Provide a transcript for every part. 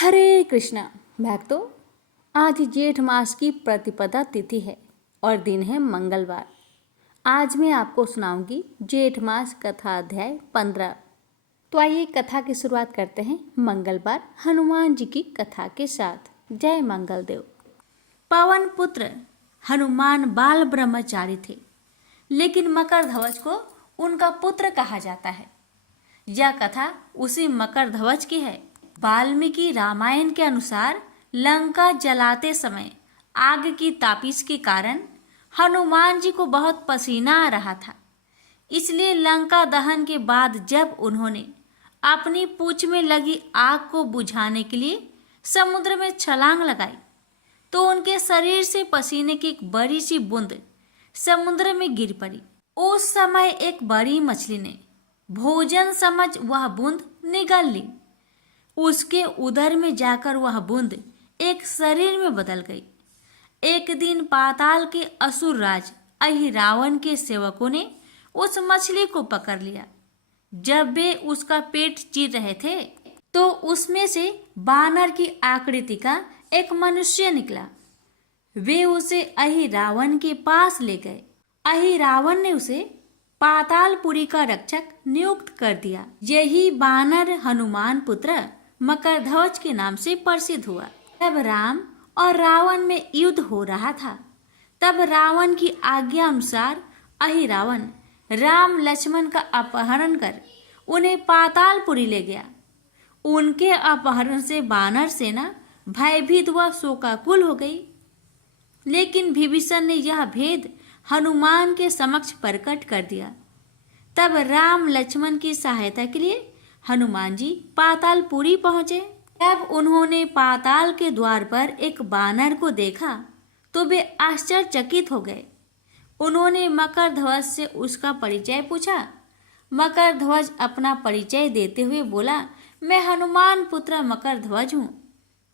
हरे कृष्णा भक्तों, आज जेठ मास की प्रतिपदा तिथि है और दिन है मंगलवार। आज मैं आपको सुनाऊंगी जेठ मास कथा अध्याय 15। तो आइए कथा की शुरुआत करते हैं मंगलवार हनुमान जी की कथा के साथ। जय मंगलदेव। पवन पुत्र हनुमान बाल ब्रह्मचारी थे, लेकिन मकरध्वज को उनका पुत्र कहा जाता है। यह कथा उसी मकरध्वज की है। वाल्मीकि रामायण के अनुसार लंका जलाते समय आग की तापिश के कारण हनुमान जी को बहुत पसीना आ रहा था। इसलिए लंका दहन के बाद जब उन्होंने अपनी पूंछ में लगी आग को बुझाने के लिए समुद्र में छलांग लगाई, तो उनके शरीर से पसीने की एक बड़ी सी बूंद समुद्र में गिर पड़ी। उस समय एक बड़ी मछली ने भोजन समझ वह बूंद निगल ली। उसके उदर में जाकर वह बूंद एक शरीर में बदल गई। एक दिन पाताल के असुर राज अहिरावण के सेवकों ने उस मछली को पकड़ लिया। जब वे उसका पेट चीर रहे थे, तो उसमें से बानर की आकृति का एक मनुष्य निकला। वे उसे अहिरावण के पास ले गए। अहिरावण ने उसे पातालपुरी का रक्षक नियुक्त कर दिया। यही बानर हनुमान पुत्र मकरध्वज के नाम से प्रसिद्ध हुआ। जब राम और रावण में युद्ध हो रहा था, तब रावण की आज्ञा अनुसार अहिरावण राम लक्ष्मण का अपहरण कर उन्हें पातालपुरी ले गया। उनके अपहरण से बानर सेना भयभीत व शोकाकुल हो गई। लेकिन विभीषण ने यह भेद हनुमान के समक्ष प्रकट कर दिया। तब राम लक्ष्मण की सहायता के लिए हनुमान जी पातालपुरी पहुंचे। जब उन्होंने पाताल के द्वार पर एक बानर को देखा, तो वे आश्चर्यचकित हो गए। उन्होंने मकरध्वज से उसका परिचय पूछा। मकरध्वज अपना परिचय देते हुए बोला, मैं हनुमान पुत्र मकरध्वज हूँ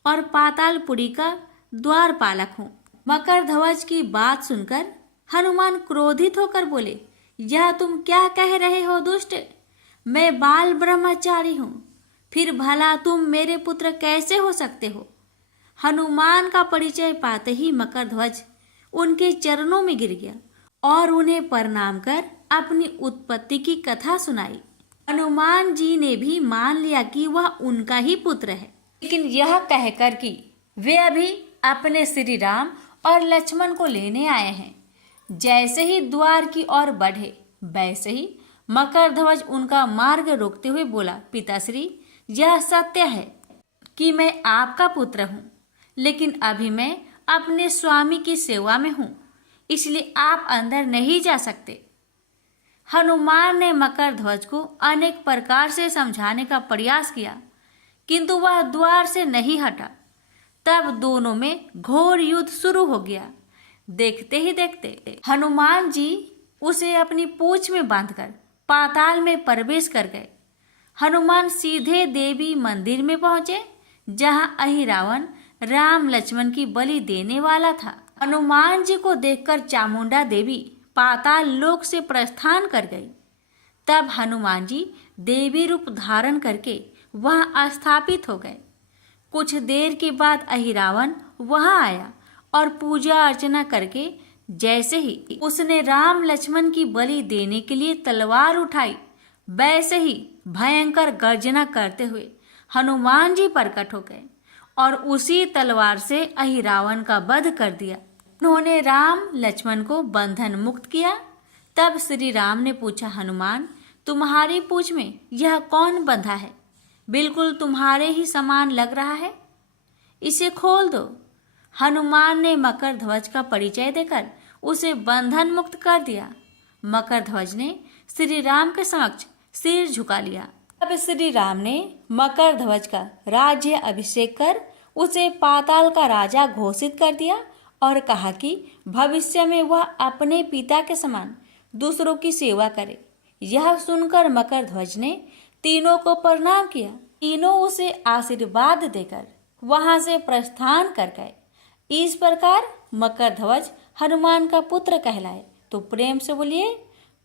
और पातालपुरी का द्वारपालक हूँ। मकरध्वज की बात सुनकर हनुमान क्रोधित होकर बोले, यह तुम क्या कह रहे हो दुष्ट? मैं बाल ब्रह्मचारी हूँ, फिर भला तुम मेरे पुत्र कैसे हो सकते हो? हनुमान का परिचय पाते ही मकरध्वज उनके चरणों में गिर गया और उन्हें प्रणाम कर अपनी उत्पत्ति की कथा सुनाई। हनुमान जी ने भी मान लिया कि वह उनका ही पुत्र है, लेकिन यह कहकर कि वे अभी अपने श्री राम और लक्ष्मण को लेने आए हैं। जैसे ही द्वार की ओर बढ़े, वैसे ही मकरध्वज उनका मार्ग रोकते हुए बोला, पिताश्री, यह सत्य है कि मैं आपका पुत्र हूँ, लेकिन अभी मैं अपने स्वामी की सेवा में हूँ, इसलिए आप अंदर नहीं जा सकते। हनुमान ने मकरध्वज को अनेक प्रकार से समझाने का प्रयास किया, किंतु वह द्वार से नहीं हटा। तब दोनों में घोर युद्ध शुरू हो गया। देखते ही देखते हनुमान जी उसे अपनी पूंछ में बांधकर पाताल में प्रवेश कर गए। हनुमान सीधे देवी मंदिर में पहुंचे, जहां अहिरावण राम लक्ष्मण की बलि देने वाला था। हनुमान जी को देखकर चामुंडा देवी पाताल लोक से प्रस्थान कर गई। तब हनुमान जी देवी रूप धारण करके वहां स्थापित हो गए। कुछ देर के बाद अहिरावण वहां आया और पूजा अर्चना करके जैसे ही उसने राम लक्ष्मण की बलि देने के लिए तलवार उठाई, वैसे ही भयंकर गर्जना करते हुए हनुमान जी प्रकट हो गए और उसी तलवार से अहिरावण का वध कर दिया। उन्होंने राम लक्ष्मण को बंधन मुक्त किया। तब श्री राम ने पूछा, हनुमान, तुम्हारी पूंछ में यह कौन बंधा है? बिल्कुल तुम्हारे ही समान लग रहा है, इसे खोल दो। हनुमान ने मकरध्वज का परिचय देकर उसे बंधन मुक्त कर दिया। मकरध्वज ने श्री राम के समक्ष सिर झुका लिया। तब श्री राम ने मकरध्वज का राज्य अभिषेक कर उसे पाताल का राजा घोषित कर दिया और कहा कि भविष्य में वह अपने पिता के समान दूसरों की सेवा करे। यह सुनकर मकरध्वज ने तीनों को प्रणाम किया। तीनों उसे आशीर्वाद देकर वहां से प्रस्थान कर गए। इस प्रकार मकरध्वज हनुमान का पुत्र कहलाए। तो प्रेम से बोलिए,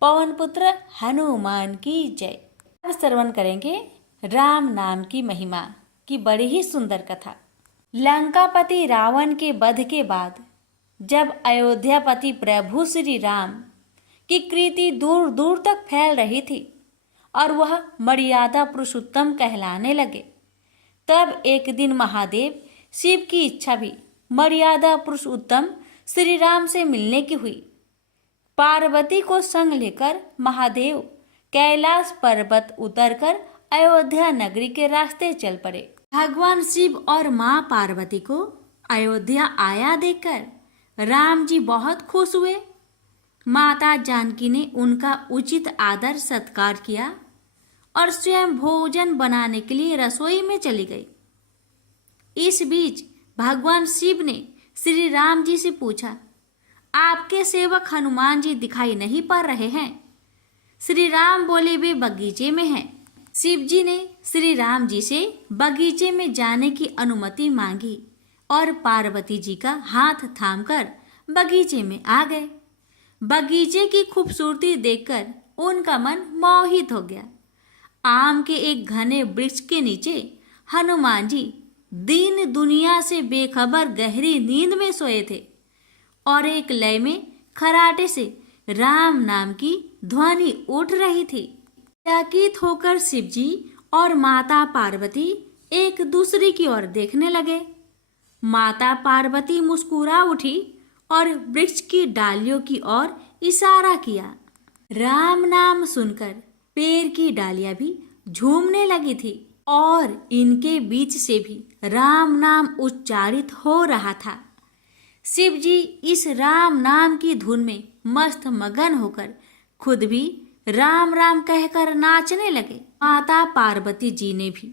पवन पुत्र हनुमान की जय। अब श्रवण करेंगे राम नाम की महिमा की बड़ी ही सुंदर कथा। लंकापति रावण के वध के बाद जब अयोध्यापति प्रभु श्री राम की कीर्ति दूर दूर तक फैल रही थी और वह मर्यादा पुरुषोत्तम कहलाने लगे, तब एक दिन महादेव शिव की इच्छा भी मर्यादा पुरुषोत्तम श्री राम से मिलने की हुई। पार्वती को संग लेकर महादेव कैलाश पर्वत उतरकर अयोध्या नगरी के रास्ते चल पड़े। भगवान शिव और मां पार्वती को अयोध्या आया देखकर राम जी बहुत खुश हुए। माता जानकी ने उनका उचित आदर सत्कार किया और स्वयं भोजन बनाने के लिए रसोई में चली गई। इस बीच भगवान शिव ने श्री राम जी से पूछा, आपके सेवक हनुमान जी दिखाई नहीं पड़ रहे हैं? श्री राम बोले, वे बगीचे में हैं। शिव जी ने श्री राम जी से बगीचे में जाने की अनुमति मांगी और पार्वती जी का हाथ थामकर बगीचे में आ गए। बगीचे की खूबसूरती देखकर उनका मन मोहित हो गया। आम के एक घने वृक्ष के नीचे हनुमान जी दीन दुनिया से बेखबर गहरी नींद में सोए थे और एक लय में खराटे से राम नाम की ध्वनि उठ रही थी। चकित होकर शिवजी और माता पार्वती एक दूसरे की ओर देखने लगे। माता पार्वती मुस्कुरा उठी और वृक्ष की डालियों की ओर इशारा किया। राम नाम सुनकर पेड़ की डालियां भी झूमने लगी थी और इनके बीच से भी राम नाम उच्चारित हो रहा था। शिव जी इस राम नाम की धुन में मस्त मगन होकर खुद भी राम राम कहकर नाचने लगे। माता पार्वती जी ने भी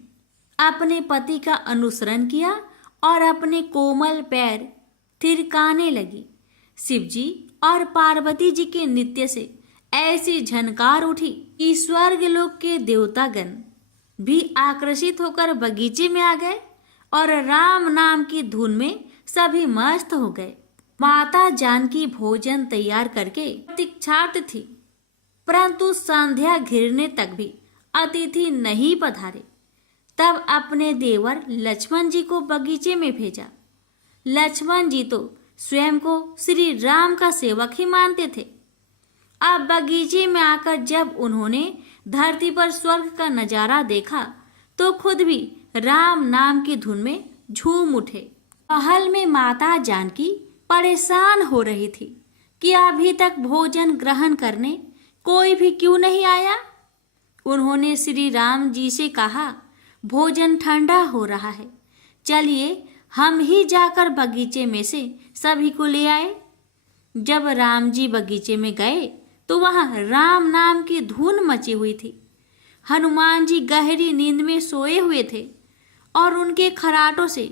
अपने पति का अनुसरण किया और अपने कोमल पैर थिरकाने लगी। शिव जी और पार्वती जी के नृत्य से ऐसी झनकार उठी कि स्वर्गलोक के देवतागण भी आकर्षित होकर बगीचे में आ गए और राम नाम की धुन में सभी मस्त हो गए। माता जानकी भोजन तैयार करके प्रतीक्षार्थ थी, परंतु संध्या घिरने तक भी अतिथि नहीं पधारे। तब अपने देवर लक्ष्मण जी को बगीचे में भेजा। लक्ष्मण जी तो स्वयं को श्री राम का सेवक ही मानते थे। अब बगीचे में आकर जब उन्होंने धरती पर स्वर्ग का नजारा देखा तो खुद भी राम नाम की धुन में झूम उठे। महल में माता जानकी परेशान हो रही थी कि अभी तक भोजन ग्रहण करने कोई भी क्यों नहीं आया। उन्होंने श्री राम जी से कहा, भोजन ठंडा हो रहा है, चलिए हम ही जाकर बगीचे में से सभी को ले आए। जब राम जी बगीचे में गए तो वहां राम नाम की धुन मची हुई थी। हनुमान जी गहरी नींद में सोए हुए थे और उनके खराटों से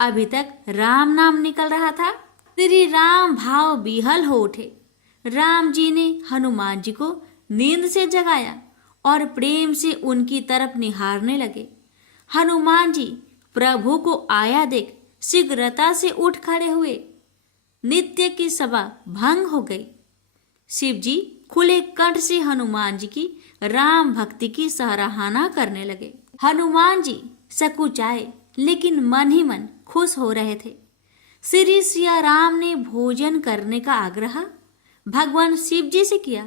अभी तक राम नाम निकल रहा था। श्री राम भाव विहल हो उठे। राम जी ने हनुमान जी को नींद से जगाया और प्रेम से उनकी तरफ निहारने लगे। हनुमान जी प्रभु को आया देख शीघ्रता से उठ खड़े हुए। नित्य की सभा भंग हो गई। शिव जी खुले कंठ से हनुमान जी की राम भक्ति की सराहना करने लगे। हनुमान जी सकुचाए लेकिन मन ही मन खुश हो रहे थे। श्री सिया राम ने भोजन करने का आग्रह भगवान शिव जी से किया।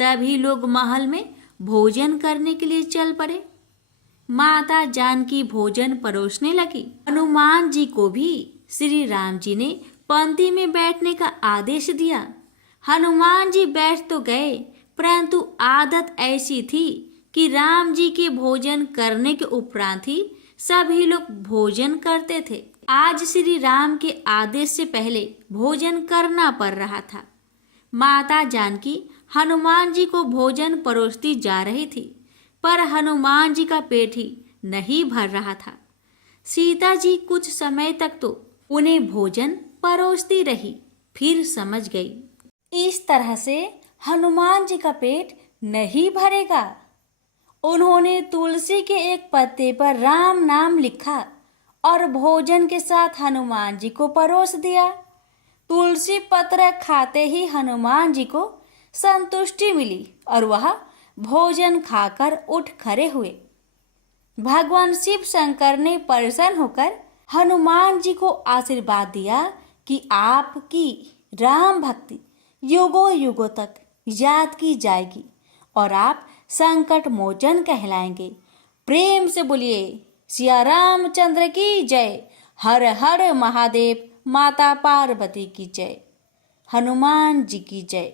तभी लोग महल में भोजन करने के लिए चल पड़े। माता जानकी भोजन परोसने लगी। हनुमान जी को भी श्री राम जी ने पंक्ति में बैठने का आदेश दिया। हनुमान जी बैठ तो गए, परंतु आदत ऐसी थी कि राम जी के भोजन करने के उपरांत ही सभी लोग भोजन करते थे। आज श्री राम के आदेश से पहले भोजन करना पड़ रहा था। माता जानकी हनुमान जी को भोजन परोसती जा रही थी, पर हनुमान जी का पेट ही नहीं भर रहा था। सीता जी कुछ समय तक तो उन्हें भोजन परोसती रही, फिर समझ गई इस तरह से हनुमान जी का पेट नहीं भरेगा। उन्होंने तुलसी के एक पत्ते पर राम नाम लिखा और भोजन के साथ हनुमान जी को परोस दिया। तुलसी पत्र खाते ही हनुमान जी को संतुष्टि मिली और वह भोजन खाकर उठ खड़े हुए। भगवान शिव शंकर ने प्रसन्न होकर हनुमान जी को आशीर्वाद दिया कि आपकी राम भक्ति युगों युगों तक याद की जाएगी और आप संकट मोचन कहलाएंगे। प्रेम से बोलिए सिया रामचंद्र की जय। हर हर महादेव। माता पार्वती की जय। हनुमान जी की जय।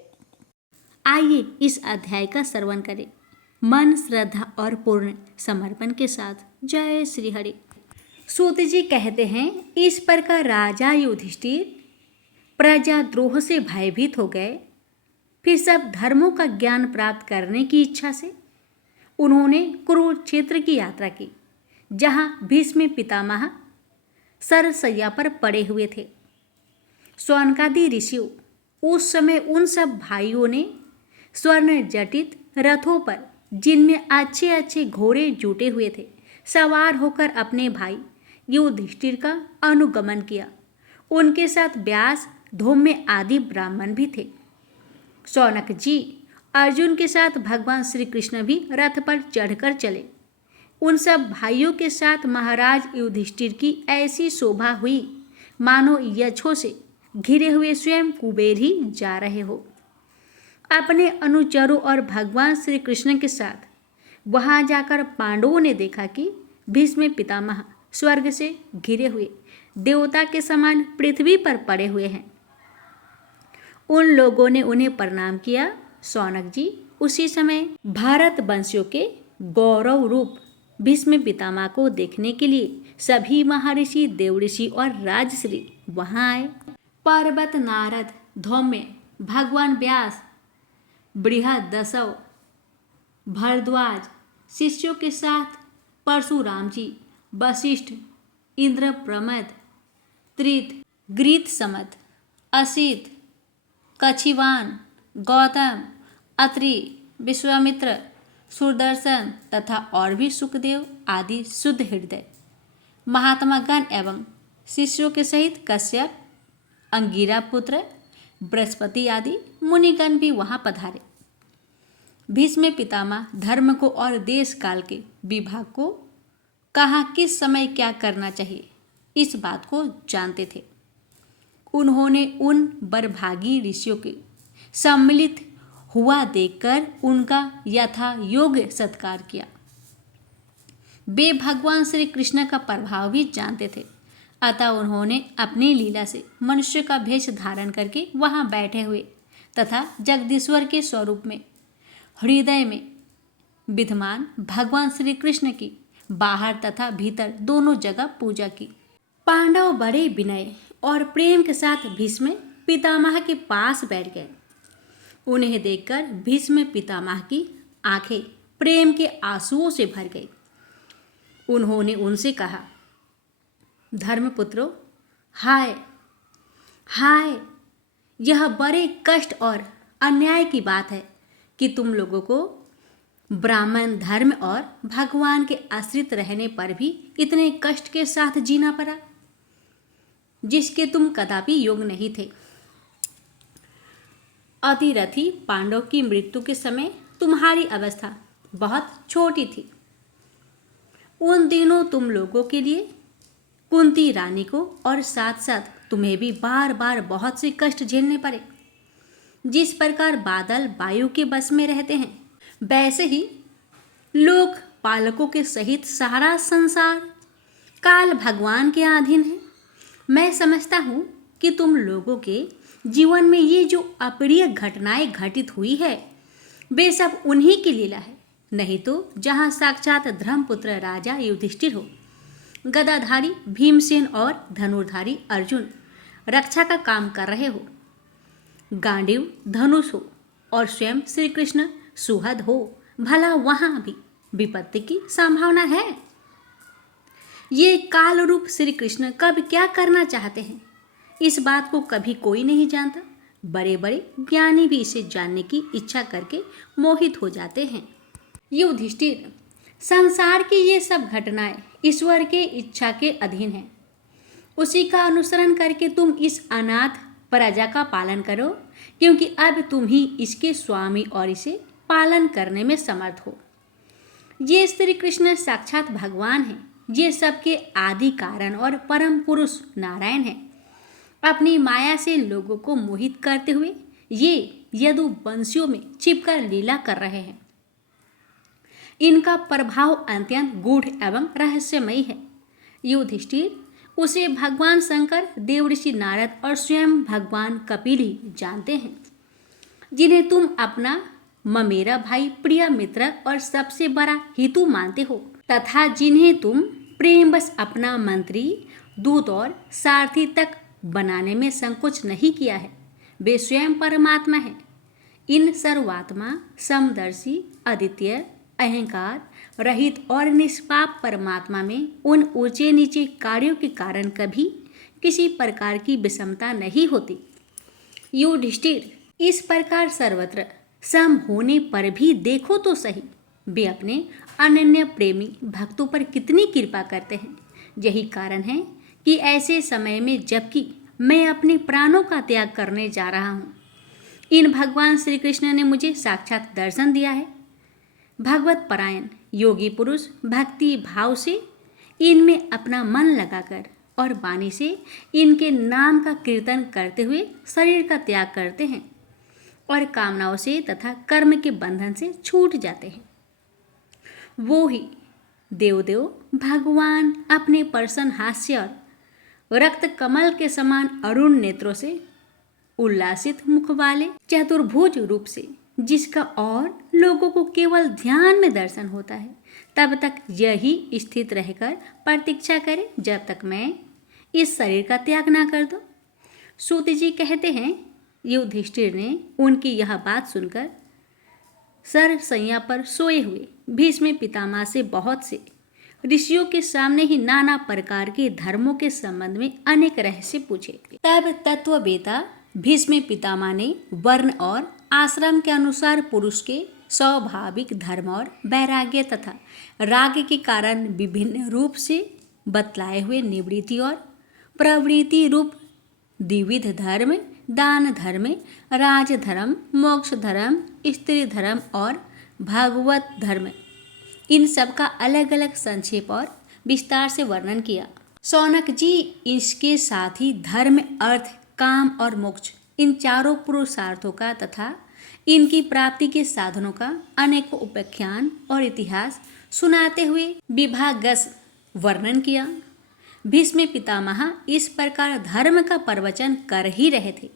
आइए इस अध्याय का श्रवण करें मन, श्रद्धा और पूर्ण समर्पण के साथ। जय श्री हरि। सूत जी कहते हैं, इस प्रकार राजा युधिष्ठिर प्रजाद्रोह से भयभीत हो गए। फिर सब धर्मों का ज्ञान प्राप्त करने की इच्छा से उन्होंने कुरुक्षेत्र की यात्रा की, जहाँ भीष्म पितामह सरसैया पर पड़े हुए थे। शौनकादि ऋषियों उस समय उन सब भाइयों ने स्वर्ण जटित रथों पर, जिनमें अच्छे अच्छे घोड़े जुटे हुए थे, सवार होकर अपने भाई युधिष्ठिर का अनुगमन किया। उनके साथ व्यास, धौम्य आदि ब्राह्मण भी थे। शौनक जी अर्जुन के साथ भगवान श्री कृष्ण भी रथ पर चढ़कर चले। उन सब भाइयों के साथ महाराज युधिष्ठिर की ऐसी शोभा हुई मानो यक्षों से घिरे हुए स्वयं कुबेर ही जा रहे हो। अपने अनुचरों और भगवान श्री कृष्ण के साथ वहां जाकर पांडवों ने देखा कि भीष्म पितामह स्वर्ग से घिरे हुए देवता के समान पृथ्वी पर पड़े हुए हैं। उन लोगों ने उन्हें प्रणाम किया। शौनक जी उसी समय भारत वंशियों के गौरव रूप भीष्म पितामह को देखने के लिए सभी महर्षि, देवऋषि और राजश्री वहां आए। पर्वत, नारद, धौम्य, भगवान व्यास, बृहदसव, भरद्वाज शिष्यों के साथ परशुराम जी, वशिष्ठ, इंद्र प्रमद, त्रित, गृत समत, असित, कछिवान, गौतम, अत्रि, विश्वामित्र, सुदर्शन तथा और भी सुखदेव आदि शुद्ध हृदय महात्मा गण एवं शिष्यों के सहित कश्यप, अंगिरा पुत्र, बृहस्पति आदि मुनिगण भी वहां पधारे। भीष्म पितामह धर्म को और देश काल के विभाग को, कहाँ किस समय क्या करना चाहिए, इस बात को जानते थे। उन्होंने उन बरभागी ऋषियों के सम्मिलित हुआ देखकर उनका यथा योग्य सत्कार किया। वे भगवान श्री कृष्ण का प्रभाव भी जानते थे, अतः उन्होंने अपनी लीला से मनुष्य का भेष धारण करके वहां बैठे हुए तथा जगदीश्वर के स्वरूप में हृदय में विद्यमान भगवान श्री कृष्ण की बाहर तथा भीतर दोनों जगह पूजा की। पांडव बड़े विनय और प्रेम के साथ भीष्म पितामह के पास बैठ गए। उन्हें देखकर भीष्म पितामह की आंखें प्रेम के आंसुओं से भर गई। उन्होंने उनसे कहा, धर्मपुत्रों, हाय हाय, यह बड़े कष्ट और अन्याय की बात है कि तुम लोगों को ब्राह्मण धर्म और भगवान के आश्रित रहने पर भी इतने कष्ट के साथ जीना पड़ा, जिसके तुम कदापि योग्य नहीं थे। अतिरथी पांडव की मृत्यु के समय तुम्हारी अवस्था बहुत छोटी थी। उन दिनों तुम लोगों के लिए कुंती रानी को और साथ साथ तुम्हें भी बार बार बहुत से कष्ट झेलने पड़े। जिस प्रकार बादल वायु के बस में रहते हैं, वैसे ही लोक पालकों के सहित सारा संसार काल भगवान के अधीन है। मैं समझता हूँ कि तुम लोगों के जीवन में ये जो अप्रिय घटनाएं घटित हुई है, वे सब उन्हीं की लीला है। नहीं तो जहाँ साक्षात धर्मपुत्र राजा युधिष्ठिर हो, गदाधारी भीमसेन और धनुर्धारी अर्जुन रक्षा का काम कर रहे हो, गांडीव धनुष हो और स्वयं श्री कृष्ण सुहद हो, भला वहां भी विपत्ति की संभावना है। ये काल रूप श्री कृष्ण कब क्या करना चाहते हैं, इस बात को कभी कोई नहीं जानता। बड़े बड़े ज्ञानी भी इसे जानने की इच्छा करके मोहित हो जाते हैं। युधिष्ठिर, संसार की ये सब घटनाएं ईश्वर के इच्छा के अधीन हैं। उसी का अनुसरण करके तुम इस अनाथ प्रजा का पालन करो, क्योंकि अब तुम ही इसके स्वामी और इसे पालन करने में समर्थ हो। ये श्री कृष्ण साक्षात भगवान हैं। ये सबके आदि कारण और परम पुरुष नारायण हैं। अपनी माया से लोगों को मोहित करते हुए ये यदुवंशियों में छिपकर लीला कर रहे हैं। इनका प्रभाव अत्यंत गूढ़ एवं रहस्यमयी है। युधिष्ठिर, उसे भगवान शंकर, देवऋषि नारद और स्वयं भगवान कपिल ही जानते हैं, जिन्हें तुम अपना ममेरा भाई, प्रिय मित्र और सबसे बड़ा हितु मानते हो, तथा जिन्हें तुम प्रेमवश अपना मंत्री, दूत और सारथी तक बनाने में संकोच नहीं किया है। वे स्वयं परमात्मा है। इन सर्वात्मा, समदर्शी, अद्वितीय, अहंकार रहित और निष्पाप परमात्मा में उन ऊंचे नीचे कार्यों के कारण कभी किसी प्रकार की विषमता नहीं होती। युधिष्ठिर, इस प्रकार सर्वत्र सम होने पर भी देखो तो सही, वे अपने अनन्य प्रेमी भक्तों पर कितनी कृपा करते हैं। यही कारण है कि ऐसे समय में, जबकि मैं अपने प्राणों का त्याग करने जा रहा हूँ, इन भगवान श्री कृष्ण ने मुझे साक्षात दर्शन दिया है। भगवत परायण योगी पुरुष भक्ति भाव से इनमें अपना मन लगाकर और वाणी से इनके नाम का कीर्तन करते हुए शरीर का त्याग करते हैं और कामनाओं से तथा कर्म के बंधन से छूट जाते हैं। वो ही देवदेव भगवान अपने प्रसन्न हास्य और रक्त कमल के समान अरुण नेत्रों से, उल्लासित मुख वाले चतुर्भुज रूप से, जिसका और लोगों को केवल ध्यान में दर्शन होता है, तब तक यही स्थित रहकर प्रतीक्षा करे जब तक मैं इस शरीर का त्याग ना कर दूं। सूत जी कहते हैं, युधिष्ठिर ने उनकी यह बात सुनकर सर सैया पर सोए हुए भीष्म पितामह से बहुत से ऋषियों के सामने ही नाना प्रकार के धर्मों के संबंध में अनेक रहस्य पूछे। तब तत्ववेता भीष्म पितामह ने वर्ण और आश्रम के अनुसार पुरुष के स्वाभाविक धर्म और वैराग्य तथा राग के कारण विभिन्न रूप से बतलाए हुए निवृत्ति और प्रवृत्ति रूप द्विविध धर्म, दान धर्म, राजधर्म, मोक्ष धर्म, स्त्री धर्म और भागवत धर्म, इन सब का अलग अलग संक्षेप और विस्तार से वर्णन किया। शौनक जी इसके साथ ही धर्म, अर्थ, काम और मोक्ष, इन चारों पुरुषार्थों का तथा इनकी प्राप्ति के साधनों का अनेकों उपाख्यान और इतिहास सुनाते हुए विभागस वर्णन किया। भीष्म पितामह इस प्रकार धर्म का प्रवचन कर ही रहे थे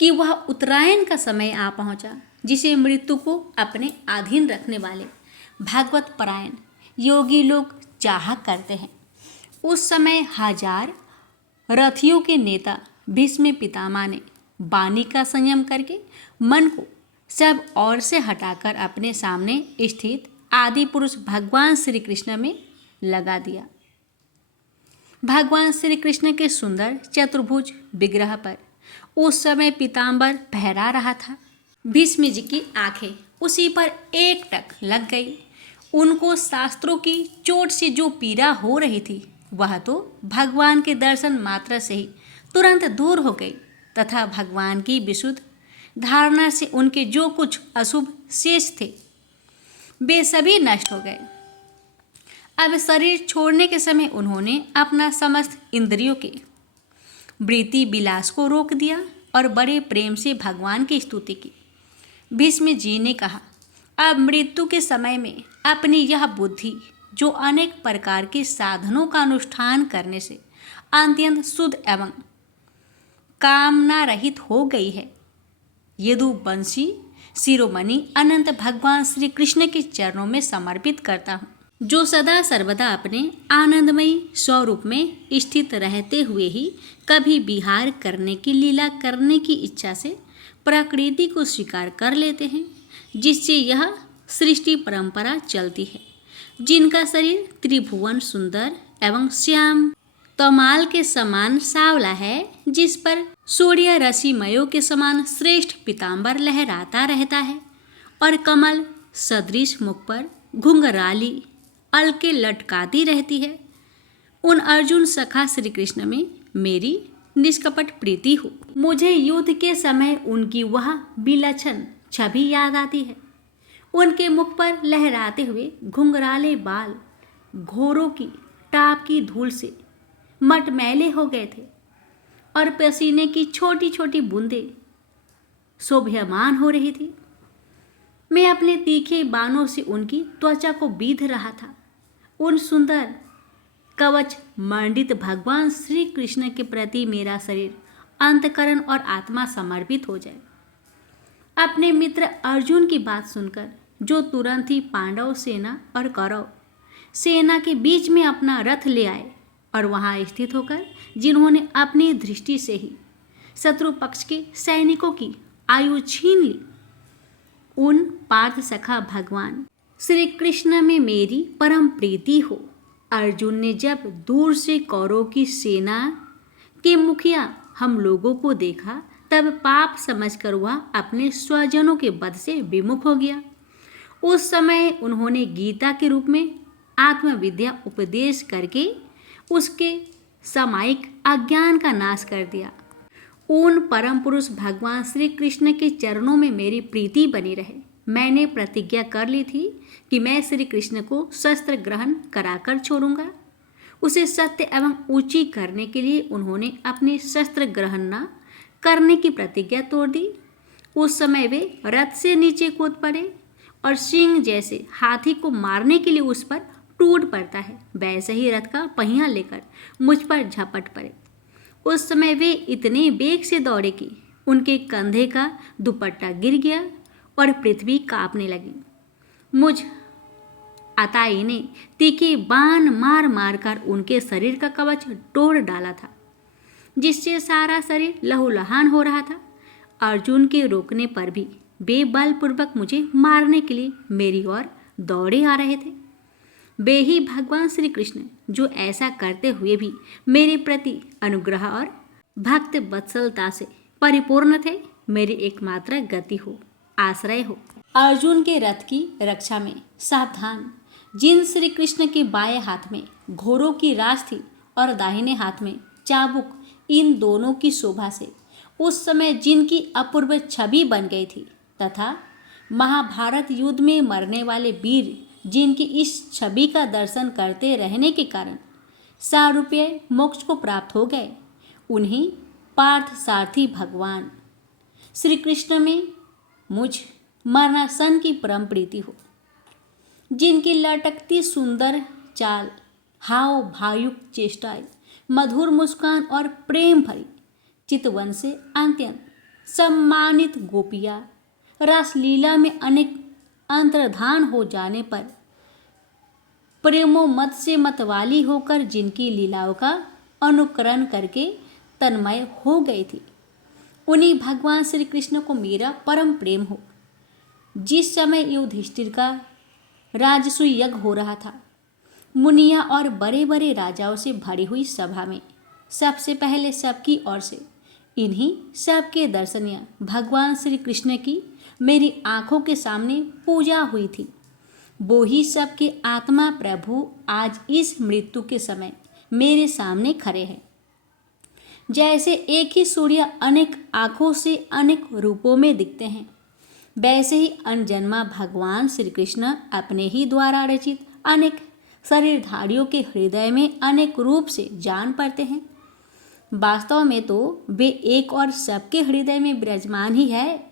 कि वह उत्तरायण का समय आ पहुंचा, जिसे मृत्यु को अपने अधीन रखने वाले भागवत परायण योगी लोग चाहा करते हैं। उस समय हजार रथियों के नेता भीष्म पितामह ने वाणी का संयम करके मन को सब ओर से हटाकर अपने सामने स्थित आदि पुरुष भगवान श्री कृष्ण में लगा दिया। भगवान श्री कृष्ण के सुंदर चतुर्भुज विग्रह पर उस समय पीताम्बर फहरा रहा था। भीष्म जी की आंखें उसी पर एकटक लग गई। उनको शास्त्रों की चोट से जो पीड़ा हो रही थी, वह तो भगवान के दर्शन मात्र से ही तुरंत दूर हो गई तथा भगवान की विशुद्ध धारणा से उनके जो कुछ अशुभ शेष थे, वे सभी नष्ट हो गए। अब शरीर छोड़ने के समय उन्होंने अपना समस्त इंद्रियों के वृत्ति विलास को रोक दिया और बड़े प्रेम से भगवान की स्तुति की। भीष्म जी ने कहा, अब मृत्यु के समय में अपनी यह बुद्धि, जो अनेक प्रकार के साधनों का अनुष्ठान करने से अत्यंत शुद्ध एवं कामना रहित हो गई है, यदुवंशी शिरोमणि अनंत भगवान श्री कृष्ण के चरणों में समर्पित करता हूँ, जो सदा सर्वदा अपने आनंदमयी स्वरूप में स्थित रहते हुए ही कभी विहार करने की लीला करने की इच्छा से प्रकृति को स्वीकार कर लेते हैं, जिससे यह सृष्टि परंपरा चलती है। जिनका शरीर त्रिभुवन सुंदर एवं श्याम तमाल के समान सावला है, जिस पर सूर्य रश्मियों के समान श्रेष्ठ पीताम्बर लहराता रहता है और कमल सदृश मुख पर घुंघराली अलके लटकाती रहती है, उन अर्जुन सखा श्री कृष्ण में मेरी निष्कपट प्रीति हो। मुझे युद्ध के समय उनकी वह विलक्षण छवि याद आती है। उनके मुख पर लहराते हुए घुंघराले बाल घोरों की टाप की धूल से मटमैले हो गए थे और पसीने की छोटी छोटी बूंदें शोभयमान हो रही थी। मैं अपने तीखे बाणों से उनकी त्वचा को बीध रहा था। उन सुंदर कवच मंडित भगवान श्री कृष्ण के प्रति मेरा शरीर, अंतकरण और आत्मा समर्पित हो जाए। अपने मित्र अर्जुन की बात सुनकर, जो तुरंत ही पांडव सेना और कौरव सेना के बीच में अपना रथ ले आए और वहां स्थित होकर जिन्होंने अपनी दृष्टि से ही शत्रु पक्ष के सैनिकों की आयु छीन ली, उन पार्थ सखा भगवान श्री कृष्ण में मेरी परम प्रीति हो। अर्जुन ने जब दूर से कौरव की सेना के मुखिया हम लोगों को देखा, तब पाप समझकर वह अपने स्वजनों के वध से विमुख हो गया। उस समय उन्होंने गीता के रूप में आत्मविद्या उपदेश करके उसके सामायिक अज्ञान का नाश कर दिया। उन परम पुरुष भगवान श्री कृष्ण के चरणों में मेरी प्रीति बनी रहे। मैंने प्रतिज्ञा कर ली थी कि मैं श्री कृष्ण को शस्त्र ग्रहण कराकर छोड़ूंगा। उसे सत्य एवं ऊंची करने के लिए उन्होंने अपनी शस्त्र ग्रहण न करने की प्रतिज्ञा तोड़ दी। उस समय वे रथ से नीचे कूद पड़े और सिंह जैसे हाथी को मारने के लिए उस पर टूट पड़ता है, वैसे ही रथ का पहिया लेकर मुझ पर झपट पड़े। उस समय वे इतने बेग से दौड़े कि उनके कंधे का दुपट्टा गिर गया और पृथ्वी कांपने लगी। मुझ अताई ने तीखे बाण मार मार कर उनके शरीर का कवच तोड़ डाला था, जिससे सारा शरीर लहूलुहान हो रहा था। अर्जुन के रोकने पर भी वे बलपूर्वक मुझे मारने के लिए मेरी ओर दौड़े आ रहे थे। वे ही भगवान श्री कृष्ण जो ऐसा करते हुए भी मेरे प्रति अनुग्रह और भक्त वत्सलता से परिपूर्ण थे, मेरी एकमात्र गति हो, आश्रय हो। अर्जुन के रथ की रक्षा में सावधान, जिन श्री कृष्ण के बाएं हाथ में घोड़ों की राश थी और दाहिने हाथ में चाबुक, इन दोनों की शोभा से उस समय जिनकी अपूर्व छवि बन गई थी, तथा महाभारत युद्ध में मरने वाले वीर जिनकी इस छवि का दर्शन करते रहने के कारण सारूप्य मोक्ष को प्राप्त हो गए, उन्हीं पार्थ सारथी भगवान श्री कृष्ण में मुझ मरणासन की परम प्रीति हो। जिनकी लटकती सुंदर चाल, हाव भावयुक्त चेष्टाएं, मधुर मुस्कान और प्रेम भरी चितवन से अत्यंत सम्मानित गोपियाँ रासलीला में अनेक अंतर्धान हो जाने पर प्रेमोमद से मतवाली होकर जिनकी लीलाओं का अनुकरण करके तन्मय हो गई थी, उन्हीं भगवान श्री कृष्ण को मेरा परम प्रेम हो। जिस समय युधिष्ठिर का राजसूय यज्ञ हो रहा था, मुनिया और बड़े बड़े राजाओं से भरी हुई सभा में सबसे पहले सबकी ओर से इन्हीं सबके दर्शनीय भगवान श्री कृष्ण की मेरी आंखों के सामने पूजा हुई थी। वो ही सबके आत्मा प्रभु आज इस मृत्यु के समय मेरे सामने खड़े हैं। जैसे एक ही सूर्य अनेक आँखों से अनेक रूपों में दिखते हैं, वैसे ही अनजन्मा भगवान श्री कृष्ण अपने ही द्वारा रचित अनेक शरीरधारियों के हृदय में अनेक रूप से जान पड़ते हैं। वास्तव में तो वे एक और सबके हृदय में विराजमान ही है।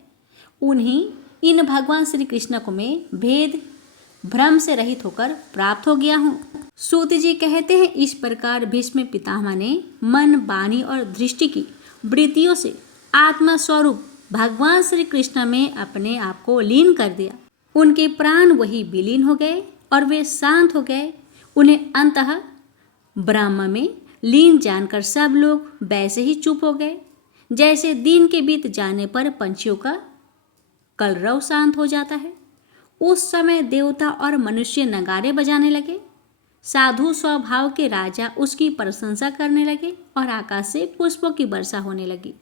उन्हीं इन भगवान श्री कृष्ण को मैं भेद भ्रम से रहित होकर प्राप्त हो गया हूँ। सूत जी कहते हैं, इस प्रकार भीष्म पितामह ने मन, वाणी और दृष्टि की वृत्तियों से आत्मा स्वरूप भगवान श्री कृष्ण में अपने आप को लीन कर दिया। उनके प्राण वही विलीन हो गए और वे शांत हो गए। उन्हें अंततः ब्रह्म में लीन जानकर सब लोग वैसे ही चुप हो गए, जैसे दिन के बीत जाने पर पंछियों का कलरव शांत हो जाता है। उस समय देवता और मनुष्य नगारे बजाने लगे। साधु स्वभाव के राजा उसकी प्रशंसा करने लगे और आकाश से पुष्पों की वर्षा होने लगी।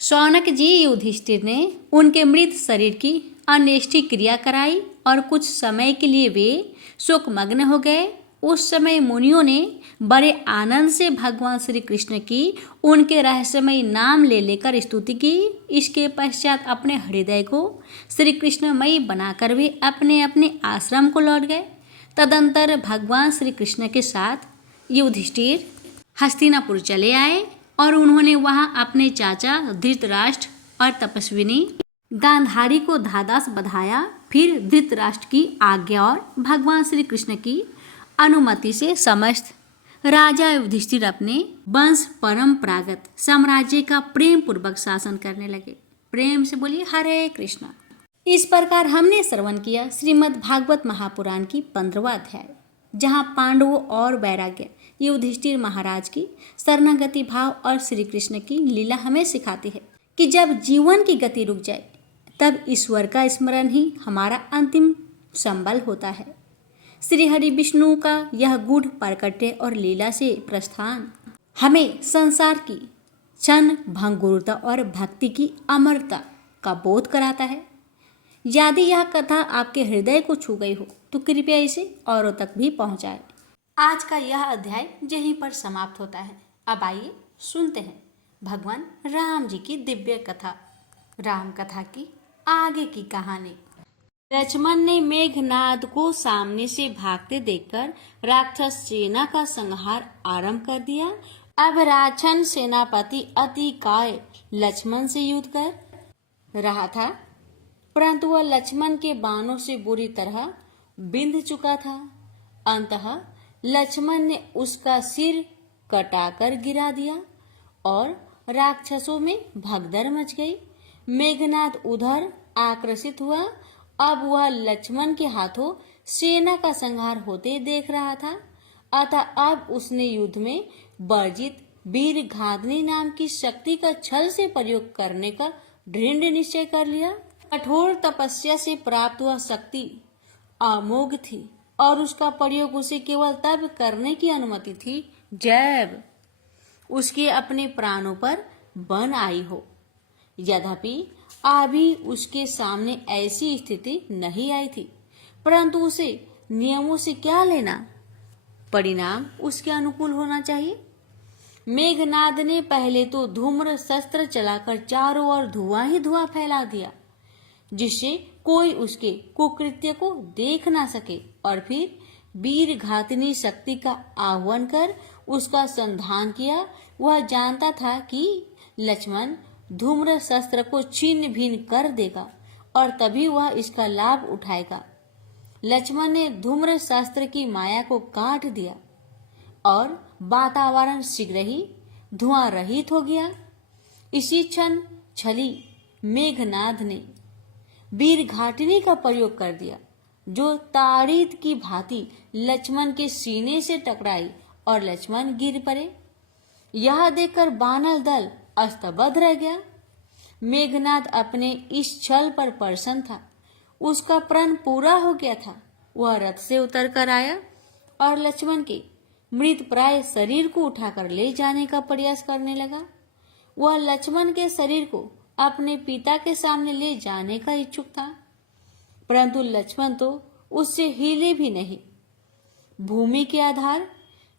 शौनक जी युधिष्ठिर ने उनके मृत शरीर की अन्येष्टि क्रिया कराई और कुछ समय के लिए वे शोकमग्न हो गए उस समय मुनियों ने बड़े आनंद से भगवान श्री कृष्ण की उनके रहस्यमय नाम ले लेकर स्तुति की। इसके पश्चात अपने हृदय को श्री कृष्णमयी बनाकर वे अपने अपने आश्रम को लौट गए। तदंतर भगवान श्री कृष्ण के साथ युधिष्ठिर हस्तिनापुर चले आए और उन्होंने वहां अपने चाचा धृतराष्ट्र और तपस्विनी गांधारी को धादास बधाया। फिर धृतराष्ट्र की आज्ञा और भगवान श्री कृष्ण की अनुमति से समस्त राजा युधिष्ठिर अपने वंश परंपरागत साम्राज्य का प्रेम पूर्वक शासन करने लगे। प्रेम से बोलिए हरे कृष्णा। इस प्रकार हमने श्रवण किया श्रीमद् भागवत महापुराण की 15वां अध्याय, जहाँ पांडवों और वैराग्य युधिष्ठिर महाराज की शरणागति भाव और श्री कृष्ण की लीला हमें सिखाती है कि जब जीवन की गति रुक जाए तब ईश्वर का स्मरण ही हमारा अंतिम संबल होता है। श्री हरि विष्णु का यह गूढ़ प्रकट्य और लीला से प्रस्थान हमें संसार की क्षण भंगुरता और भक्ति की अमरता का बोध कराता है। यदि यह कथा आपके हृदय को छू गई हो तो कृपया इसे औरों तक भी पहुंचाएं। आज का यह अध्याय यहीं पर समाप्त होता है। अब आइए सुनते हैं भगवान राम जी की दिव्य कथा, राम कथा की आगे की कहानी। लक्ष्मण ने मेघनाद को सामने से भागते देखकर राक्षस सेना का संहार आरंभ कर दिया। अब राक्षस सेनापति अतिकाय लक्ष्मण से युद्ध कर रहा था, परंतु वह लक्ष्मण के बाणों से बुरी तरह बिंध चुका था। अंततः लक्ष्मण ने उसका सिर कटाकर गिरा दिया और राक्षसों में भगदड़ मच गई। मेघनाद उधर आकर्षित हुआ। अब वह लक्ष्मण के हाथों सेना का संहार होते देख रहा था, अतः अब उसने युद्ध में वर्जित वीर घातनी नाम की शक्ति का छल से प्रयोग करने का दृढ़ निश्चय कर लिया। कठोर तपस्या से प्राप्त वह शक्ति अमोघ थी और उसका प्रयोग उसे केवल तब करने की अनुमति थी जब उसके अपने प्राणों पर बन आई हो। यद्यपि अभी उसके सामने ऐसी स्थिति नहीं आई थी, परंतु उसे नियमों से क्या लेना, परिणाम उसके अनुकूल होना चाहिए। मेघनाद ने पहले तो धूम्र शस्त्र चलाकर चारों ओर धुआं ही धुआं फैला दिया, जिससे कोई उसके कुकृत्य को देख ना सके, और फिर वीर घातनी शक्ति का आह्वान कर उसका संधान किया। वह जानता था कि लक्ष्मण धूम्र शस्त्र को छिन्न भिन्न कर देगा और तभी वह इसका लाभ उठाएगा। लक्ष्मण ने धूम्र शस्त्र की माया को काट दिया और वातावरण शीघ्र ही धुआं रहित हो गया। इसी क्षण छली मेघनाद ने वीर घाटिनी का प्रयोग कर दिया, जो ताड़ीत की भांति लक्ष्मण के सीने से टकराई और लक्ष्मण गिर पड़े। यह देखकर बानर दल अस्तबद्ध रह गया। मेघनाद अपने इस छल पर प्रसन्न था। उसका प्रण पूरा हो गया था। वह रथ से उतर कर आया और लक्ष्मण के मृत प्राय शरीर को उठाकर ले जाने का प्रयास करने लगा। वह लक्ष्मण के शरीर को अपने पिता के सामने ले जाने का इच्छुक था, परंतु लक्ष्मण तो उससे हिले भी नहीं। भूमि के आधार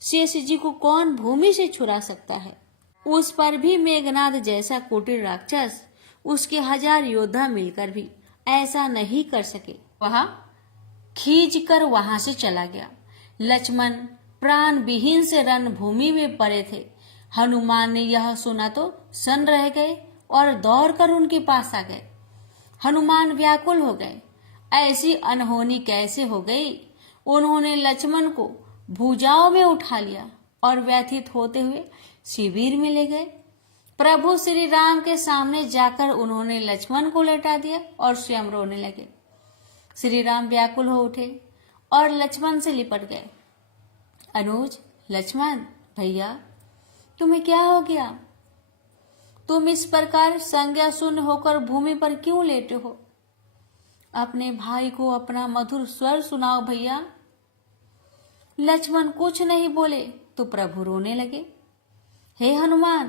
शेष जी को कौन भूमि से छुड़ा सकता है। उस पर भी मेघनाद जैसा कुटिल राक्षस, उसके 1000 योद्धा मिलकर भी ऐसा नहीं कर सके। वह खींच कर वहां से चला गया। लक्ष्मण प्राण विहीन से रणभूमि में पड़े थे। हनुमान ने यह सुना तो सन्न रह गए और दौड़कर उनके पास आ गए। हनुमान व्याकुल हो गए, ऐसी अनहोनी कैसे हो गई। उन्होंने लक्ष्मण को भुजाओं में उठा लिया और व्यथित होते हुए शिविर में ले गए। प्रभु श्री राम के सामने जाकर उन्होंने लक्ष्मण को लेटा दिया और स्वयं रोने लगे। श्री राम व्याकुल हो उठे और लक्ष्मण से लिपट गए। अनुज, लक्ष्मण भैया, तुम्हें क्या हो गया? तुम इस प्रकार संज्ञा शून्य होकर भूमि पर क्यों लेटे हो? अपने भाई को अपना मधुर स्वर सुनाओ भैया। लक्ष्मण कुछ नहीं बोले तो प्रभु रोने लगे। हे हनुमान,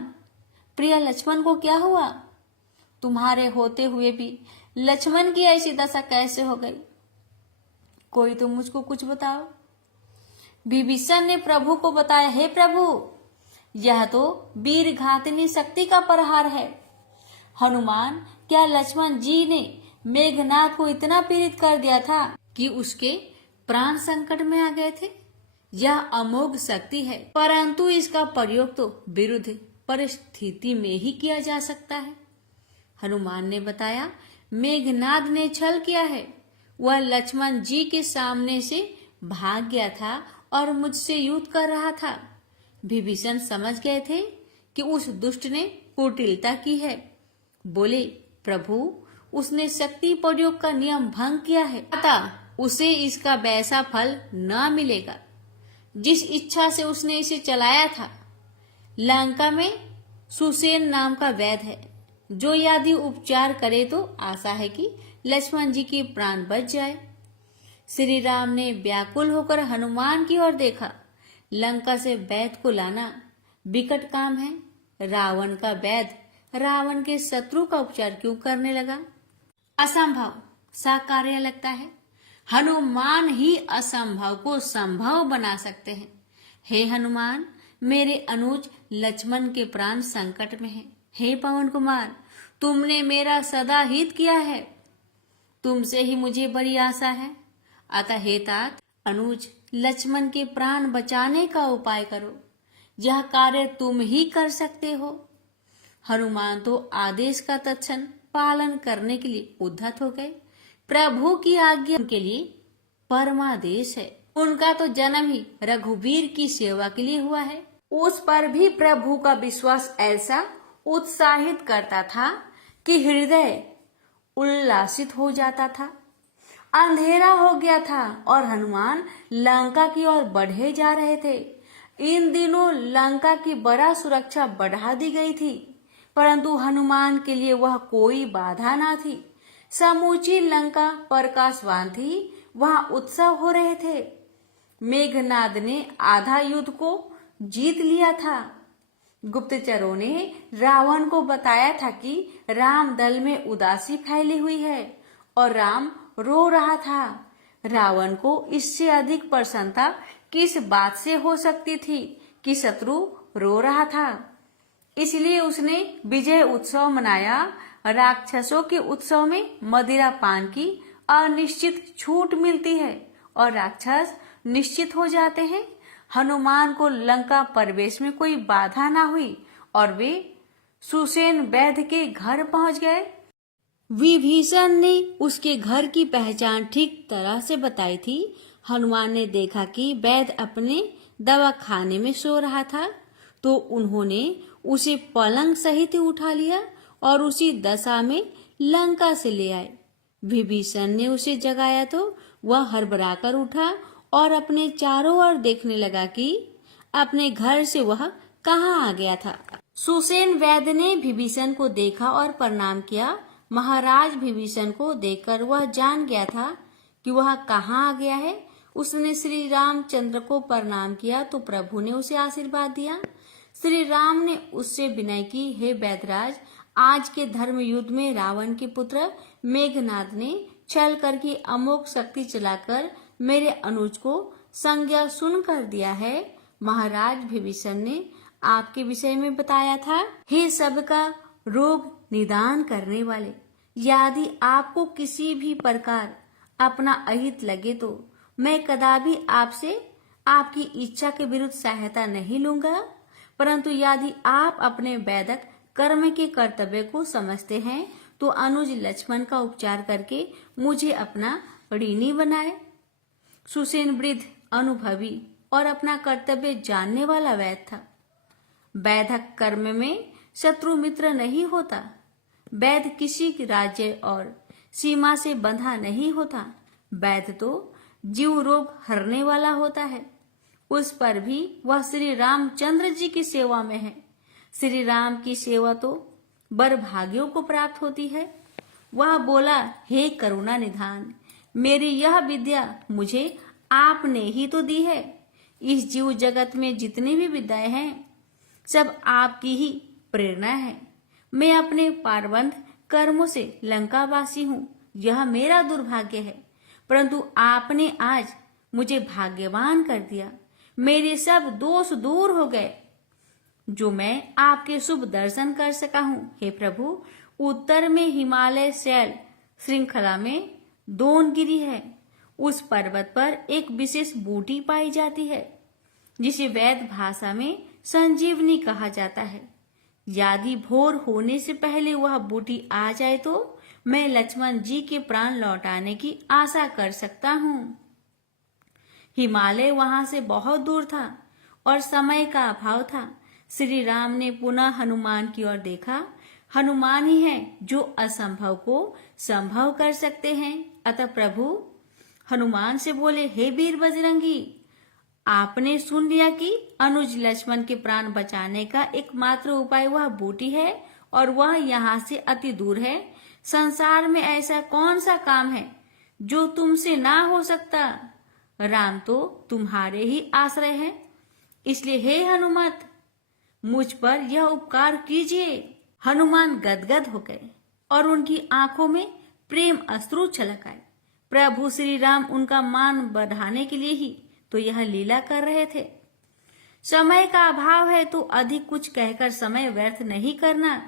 प्रिय लक्ष्मण को क्या हुआ? तुम्हारे होते हुए भी लक्ष्मण की ऐसी दशा कैसे हो गई? कोई तो मुझको कुछ बताओ। विभीषण ने प्रभु को बताया, हे प्रभु, यह तो वीर घातिनी शक्ति का प्रहार है। हनुमान, क्या लक्ष्मण जी ने मेघनाद को इतना पीड़ित कर दिया था कि उसके प्राण संकट में आ गए थे? यह अमोघ शक्ति है, परंतु इसका प्रयोग तो विरुद्ध परिस्थिति में ही किया जा सकता है। हनुमान ने बताया, मेघनाद ने छल किया है। वह लक्ष्मण जी के सामने से भाग गया था और मुझसे युद्ध कर रहा था। विभीषण समझ गए थे कि उस दुष्ट ने कुटिलता की है। बोले, प्रभु, उसने शक्ति प्रयोग का नियम भंग किया है, अतः उसे इसका वैसा फल न मिलेगा जिस इच्छा से उसने इसे चलाया था। लंका में सुसेन नाम का वैद्य है, जो यदि उपचार करे तो आशा है कि लक्ष्मण जी के प्राण बच जाए। श्री राम ने व्याकुल होकर हनुमान की ओर देखा। लंका से वैद्य को लाना विकट काम है। रावण का वैद्य रावण के शत्रु का उपचार क्यों करने लगा? असंभव सा कार्य लगता है। हनुमान ही असंभव को संभव बना सकते हैं। हे हनुमान, मेरे अनुज लक्ष्मण के प्राण संकट में हैं। हे पवन कुमार, तुमने मेरा सदा हित किया है, तुमसे ही मुझे बड़ी आशा है। अतः हे तात, अनुज लक्ष्मण के प्राण बचाने का उपाय करो। यह कार्य तुम ही कर सकते हो। हनुमान तो आदेश का तत्क्षण पालन करने के लिए उद्धत हो गए। प्रभु की आज्ञा उनके लिए परमादेश है। उनका तो जन्म ही रघुवीर की सेवा के लिए हुआ है। उस पर भी प्रभु का विश्वास ऐसा उत्साहित करता था कि हृदय उल्लासित हो जाता था। अंधेरा हो गया था और हनुमान लंका की ओर बढ़े जा रहे थे। इन दिनों लंका की बड़ा सुरक्षा बढ़ा दी गई थी, परंतु हनुमान के लिए वह कोई बाधा न थी। समूची लंका प्रकाशवान थी, वहां उत्सव हो रहे थे। मेघनाद ने आधा युद्ध को जीत लिया था। गुप्तचरों ने रावण को बताया था कि राम दल में उदासी फैली हुई है और राम रो रहा था। रावण को इससे अधिक प्रसन्नता किस बात से हो सकती थी कि शत्रु रो रहा था। इसलिए उसने विजय उत्सव मनाया। राक्षसों के उत्सव में मदिरा पान की अनिश्चित छूट मिलती है और राक्षस निश्चित हो जाते हैं। हनुमान को लंका प्रवेश में कोई बाधा ना हुई और वे सुसेन वैद्य के घर पहुंच गए। विभीषण ने उसके घर की पहचान ठीक तरह से बताई थी। हनुमान ने देखा कि वैद्य अपने दवाखाने में सो रहा था, तो उन्होंने उसे पलंग सहित उठा लिया और उसी दशा में लंका से ले आए। विभीषण ने उसे जगाया तो वह हड़बड़ाकर उठा और अपने चारों ओर देखने लगा कि अपने घर से वह कहाँ आ गया था। सुसेन वैद्य ने विभीषण को देखा और प्रणाम किया। महाराज विभीषण को देखकर वह जान गया था कि वह कहाँ आ गया है। उसने श्री रामचंद्र को प्रणाम किया तो प्रभु ने उसे आशीर्वाद दिया। श्री राम ने उससे विनय की, हे वैद्यराज, आज के धर्म युद्ध में रावण के पुत्र मेघनाद ने छल करके अमोघ शक्ति चलाकर मेरे अनुज को संज्ञा सुन कर दिया है। महाराज विभीषण ने आपके विषय में बताया था। हे सबका रोग निदान करने वाले, यदि आपको किसी भी प्रकार अपना अहित लगे तो मैं कदापि आपसे आपकी इच्छा के विरुद्ध सहायता नहीं लूंगा, परंतु यदि आप अपने वैदिक कर्म के कर्तव्य को समझते हैं तो अनुज लक्ष्मण का उपचार करके मुझे अपना ऋणी बनाए। सुसेन वृद्ध, अनुभवी और अपना कर्तव्य जानने वाला वैद्य था। वैदिक कर्म में शत्रु मित्र नहीं होता। वैद्य किसी राज्य और सीमा से बंधा नहीं होता। वैद्य तो जीव रोग हरने वाला होता है। उस पर भी वह श्री रामचंद्र जी की सेवा में है। श्री राम की सेवा तो बड़भागियों को प्राप्त होती है। वह बोला, हे करुणा निधान, मेरी यह विद्या मुझे आपने ही तो दी है। इस जीव जगत में जितनी भी विद्याएं हैं सब आपकी ही प्रेरणा है। मैं अपने पारबंध कर्मों से लंकावासी हूँ, यह मेरा दुर्भाग्य है, परंतु आपने आज मुझे भाग्यवान कर दिया। मेरे सब दोष दूर हो गए, जो मैं आपके शुभ दर्शन कर सका हूँ। हे प्रभु, उत्तर में हिमालय शैल श्रृंखला में दोनगिरी है। उस पर्वत पर एक विशेष बूटी पाई जाती है, जिसे वैद भाषा में संजीवनी कहा जाता है। यदि भोर होने से पहले वह बूटी आ जाए तो मैं लक्ष्मण जी के प्राण लौटाने की आशा कर सकता हूँ। हिमालय वहां से बहुत दूर था और समय का अभाव था। श्री राम ने पुनः हनुमान की ओर देखा। हनुमान ही है जो असंभव को संभव कर सकते हैं। अतः प्रभु हनुमान से बोले, हे वीर बजरंगी, आपने सुन लिया कि अनुज लक्ष्मण के प्राण बचाने का एकमात्र उपाय वह बूटी है और वह यहाँ से अति दूर है। संसार में ऐसा कौन सा काम है जो तुमसे ना हो सकता। राम तो तुम्हारे ही आश्रय है, इसलिए हे हनुमत, मुझ पर यह उपकार कीजिए। हनुमान गदगद हो गए और उनकी आंखों में प्रेम अश्रु छलक आए। प्रभु श्री राम उनका मान बढ़ाने के लिए ही तो यह लीला कर रहे थे। समय का अभाव है तो अधिक कुछ कहकर समय व्यर्थ नहीं करना।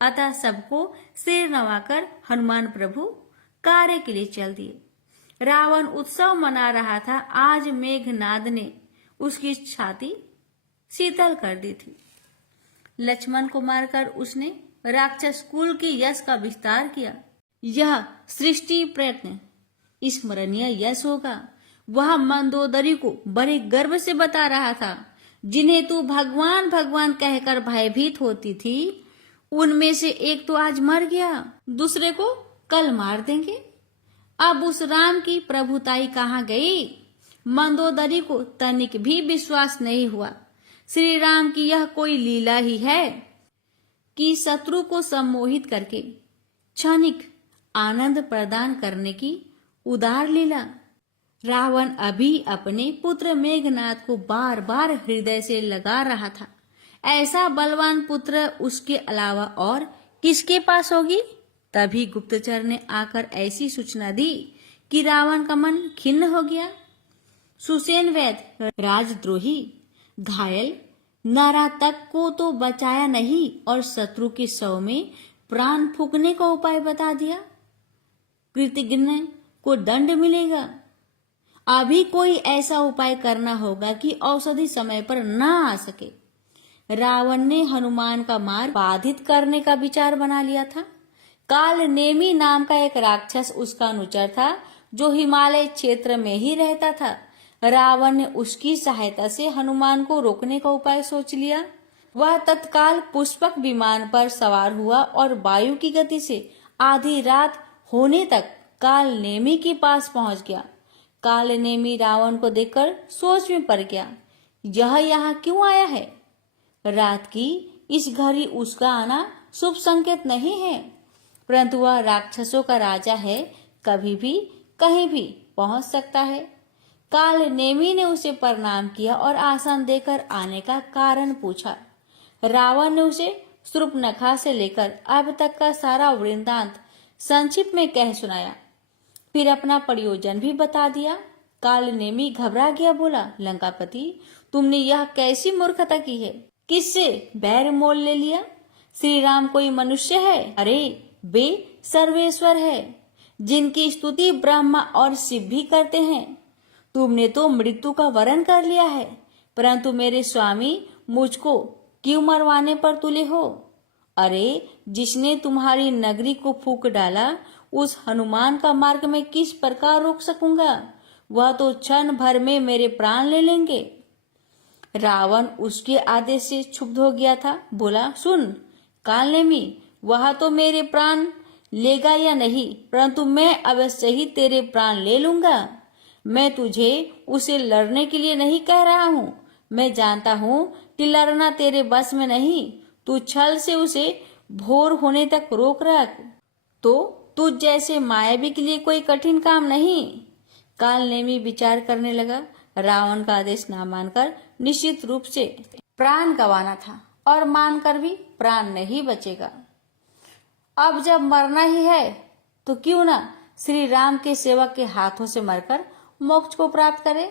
अतः सबको सिर नवाकर हनुमान प्रभु कार्य के लिए चल दिए। रावण उत्सव मना रहा था। आज मेघनाद ने उसकी छाती शीतल कर दी थी। लक्ष्मण को मारकर उसने राक्षस कुल के यश का विस्तार किया। यह सृष्टि प्रयत्न स्मरणीय यश होगा। वह मंदोदरी को बड़े गर्व से बता रहा था, जिन्हें तू भगवान भगवान कहकर भयभीत होती थी, उनमें से एक तो आज मर गया, दूसरे को कल मार देंगे। अब उस राम की प्रभुताई कहाँ गई? मंदोदरी को तनिक भी विश्वास नहीं हुआ। श्री राम की यह कोई लीला ही है कि शत्रु को सम्मोहित करके क्षणिक आनंद प्रदान करने की उदार लीला। रावण अभी अपने पुत्र मेघनाद को बार बार हृदय से लगा रहा था। ऐसा बलवान पुत्र उसके अलावा और किसके पास होगी? तभी गुप्तचर ने आकर ऐसी सूचना दी कि रावण का मन खिन्न हो गया। सुसेन वैद्य राजद्रोही घायल नारा तक को तो बचाया नहीं और शत्रु के शव में प्राण फूंकने का उपाय बता दिया। कृतघ्न को दंड मिलेगा। अभी कोई ऐसा उपाय करना होगा कि औषधि समय पर न आ सके। रावण ने हनुमान का मार्ग बाधित करने का विचार बना लिया था। काल नेमी नाम का एक राक्षस उसका अनुचर था, जो हिमालय क्षेत्र में ही रहता था। रावण ने उसकी सहायता से हनुमान को रोकने का उपाय सोच लिया। वह तत्काल पुष्पक विमान पर सवार हुआ और वायु की गति से आधी रात होने तक काल नेमी के पास पहुंच गया। काल नेमी रावण को देखकर सोच में पड़ गया, यह यहाँ क्यों आया है? रात की इस घड़ी उसका आना शुभ संकेत नहीं है, परंतु वह राक्षसों का राजा है, कभी भी कहीं भी पहुंच सकता है। काल नेमी ने उसे प्रणाम किया और आसन देकर आने का कारण पूछा। रावण ने उसे शूर्पणखा से लेकर अब तक का सारा वृत्तांत संक्षिप्त में कह सुनाया, फिर अपना प्रयोजन भी बता दिया। काल नेमी घबरा गया, बोला, लंकापति, तुमने यह कैसी मूर्खता की है? किससे बैर मोल ले लिया? श्री राम कोई मनुष्य है? अरे वे सर्वेश्वर है, जिनकी स्तुति ब्रह्मा और शिव भी करते हैं। तुमने तो मृत्यु का वरण कर लिया है, परंतु मेरे स्वामी मुझको क्यों मरवाने पर तुले हो? अरे जिसने तुम्हारी नगरी को फूंक डाला, उस हनुमान का मार्ग में किस प्रकार रोक सकूंगा? वह तो क्षण भर में मेरे प्राण ले लेंगे। रावण उसके आदेश से क्षुब्ध हो गया था, बोला, सुन कालनेमी, वह तो मेरे प्राण लेगा या नहीं, परंतु मैं अवश्य ही तेरे प्राण ले लूंगा। मैं तुझे उसे लड़ने के लिए नहीं कह रहा हूँ। मैं जानता हूँ कि लड़ना तेरे बस में नहीं। तू छल से उसे भोर होने तक रोक रख, तो तुझ जैसे मायावी के लिए कोई कठिन काम नहीं। काल नेमी विचार करने लगा। रावण का आदेश न मानकर निश्चित रूप से प्राण गंवाना था और मानकर भी प्राण नहीं बचेगा। अब जब मरना ही है तो क्यों ना श्री राम के सेवक के हाथों से मरकर मोक्ष को प्राप्त करे।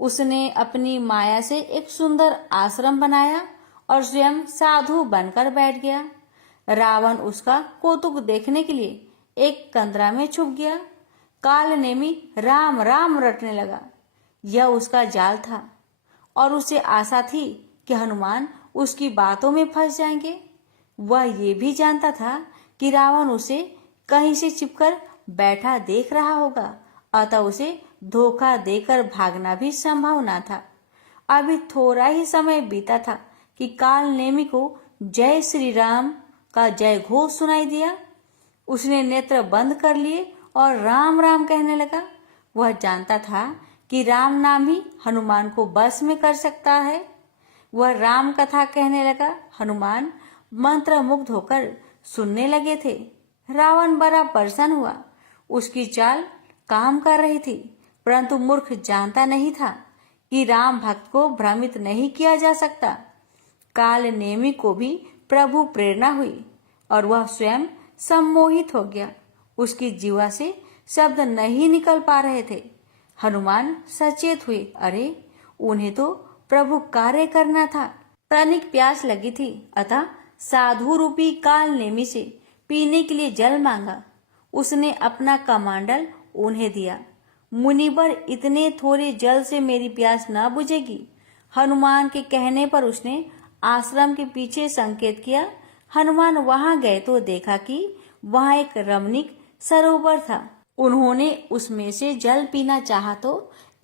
उसने अपनी माया से एक सुंदर आश्रम बनाया और स्वयं साधु बनकर बैठ गया। रावण उसका कौतुक देखने के लिए एक कंदरा में छुप गया। कालनेमी राम राम रटने लगा। यह उसका जाल था और उसे आशा थी कि हनुमान उसकी बातों में फंस जाएंगे। वह ये भी जानता था कि रावण उसे कहीं से छिपकर बैठा देख रहा होगा, अतः उसे धोखा देकर भागना भी संभव न था। अभी थोड़ा ही समय बीता था कि कालनेमी को जय श्री राम का जय घोष सुनाई दिया। उसने नेत्र बंद कर लिए और राम राम कहने लगा। वह जानता था कि राम नाम ही हनुमान को बस में कर सकता है। वह राम कथा कहने लगा। हनुमान मंत्र मुग्ध होकर सुनने लगे थे। रावण बड़ा प्रसन्न हुआ। उसकी चाल काम कर रही थी, परंतु मूर्ख जानता नहीं था कि राम भक्त को भ्रमित नहीं किया जा सकता। कालनेमी को भी प्रभु प्रेरणा हुई और वह स्वयं सम्मोहित हो गया। उसकी जीवा से शब्द नहीं निकल पा रहे थे। हनुमान सचेत हुए। अरे, उन्हें तो प्रभु कार्य करना था। तनिक प्यास लगी थी, अतः साधु रूपी कालनेमी से पीने के लिए जल मांगा। उसने अपना कमंडल उन्हें दिया। मुनिवर, इतने थोड़े जल से मेरी प्यास न बुझेगी। हनुमान के कहने पर उसने आश्रम के पीछे संकेत किया। हनुमान वहां गए तो देखा कि वहां एक रमणीक सरोवर था। उन्होंने उसमें से जल पीना चाहा तो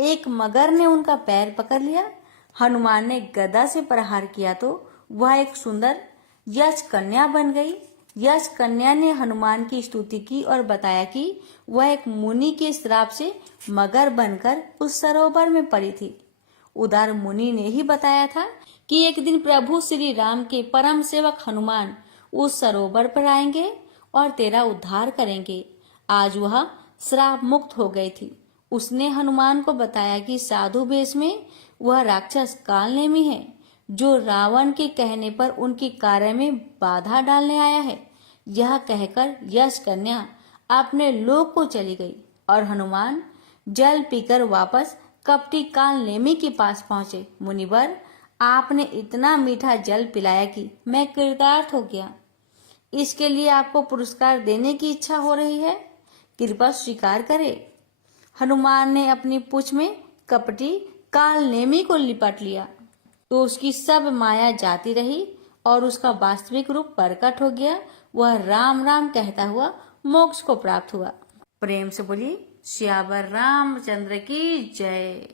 एक मगर ने उनका पैर पकड़ लिया। हनुमान ने गदा से प्रहार किया तो वह एक सुंदर यश कन्या बन गई। यश कन्या ने हनुमान की स्तुति की और बताया कि वह एक मुनि के श्राप से मगर बनकर उस सरोवर में पड़ी थी। उदार मुनि ने ही बताया था कि एक दिन प्रभु श्री राम के परम सेवक हनुमान उस सरोवर पर आएंगे और तेरा उद्धार करेंगे। आज वह श्राप मुक्त हो गई थी। उसने हनुमान को बताया कि साधु वेश में वह राक्षस कालनेमी है, जो रावण के कहने पर उनके कार्य में बाधा डालने आया है। यह कहकर यश कन्या अपने लोक को चली गई और हनुमान जल पीकर वापस कपटी कालनेमी के पास पहुंचे। मुनिवर, आपने इतना मीठा जल पिलाया कि मैं कृतार्थ हो गया। इसके लिए आपको पुरस्कार देने की इच्छा हो रही है, कृपा स्वीकार करें। हनुमान ने अपनी पूंछ में कपटी कालनेमी को लिपट लिया तो उसकी सब माया जाती रही और उसका वास्तविक रूप प्रकट हो गया। वह राम राम कहता हुआ मोक्ष को प्राप्त हुआ। प्रेम से बोलिए सियावर रामचंद्र की जय।